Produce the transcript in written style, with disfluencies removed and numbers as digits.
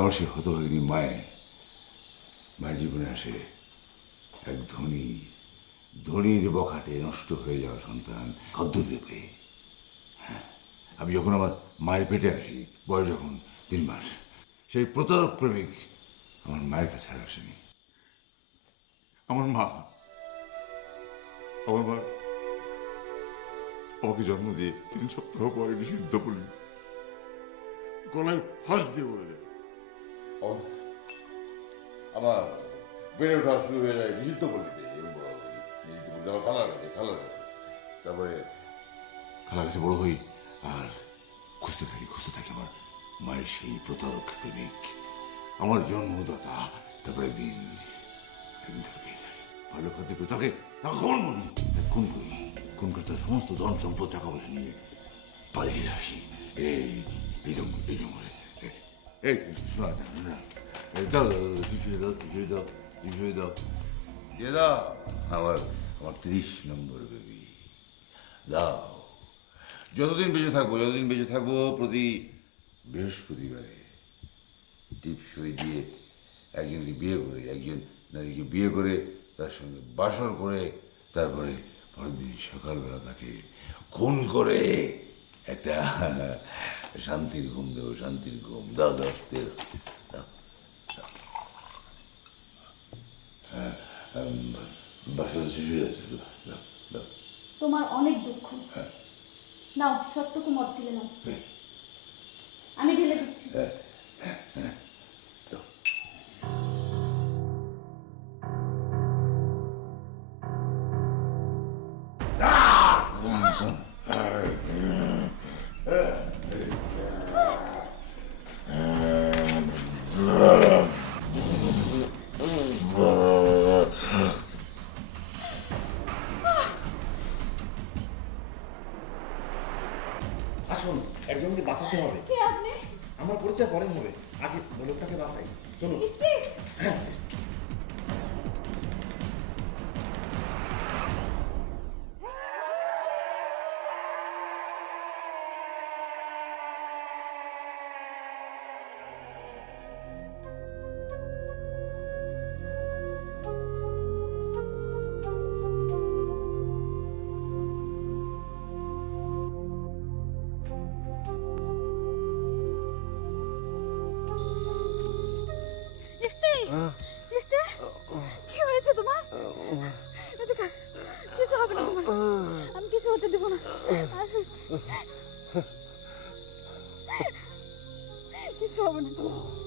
আমার সেই হতভাগিনী মায়ের জীবনে আসে এক ধনীর বখাটে নষ্ট হয়ে যাওয়া সন্তান খদ্দুর পেয়ে। হ্যাঁ, আমি যখন আমার মায়ের পেটে আসি, বয়স যখন 3 মাস, সেই প্রতারক প্রেমিক আমার মায়ের কাছে আর আসেনি। আমার মা আমাকে জন্ম দিয়ে 3 সপ্তাহ পরে নিষিদ্ধ বলি গলায় ফাঁস দিয়ে বলে যায়। আমার বেড়ে ওঠা শুরু হয়ে যায় নিষিদ্ধ বলিতে, আমার খালার কাছে। তারপরে খালার কাছে বড় হই আর খুঁজতে থাকি আমার মায়ের সেই প্রতারক প্রেমিক, আমার জন্মদাতা। তারপরে একদিন তাকে পেয়ে যাই, ভালো খাতে পেয়ে তাকে খুন করে তার সমস্ত ধন সম্পদ টাকা পয়সা নিয়ে পালিয়ে আসি এই জঙ্গলে। এই শোনা না, দাও আমার 30 নম্বর বেবি দাও। যতদিন বেঁচে থাকবো প্রতি বৃহস্পতিবারে টিপসই দিয়ে একজনকে বিয়ে করে তার সঙ্গে বাসর করে তারপরে পরের দিন সকালবেলা তাকে খুন করে একটা শান্তির ঘুম দেবো। দাও বাসর শেষ হয়ে যাচ্ছে। তোমার অনেক দুঃখ। নাও সত্যকে মত দিলে নাও, আমি ঢেলে দিচ্ছি। আসুন, একজনকে বাঁচাতে হবে। কে আপনি? আমার পরিচয় পরে হবে, আগে লোকটাকে বাঁচাই। চলুন। কি হয়েছে তোমার? কিছু হবে না তোমার, আমি কিছু হতে দেবো না। কিছু হবে না তোমার।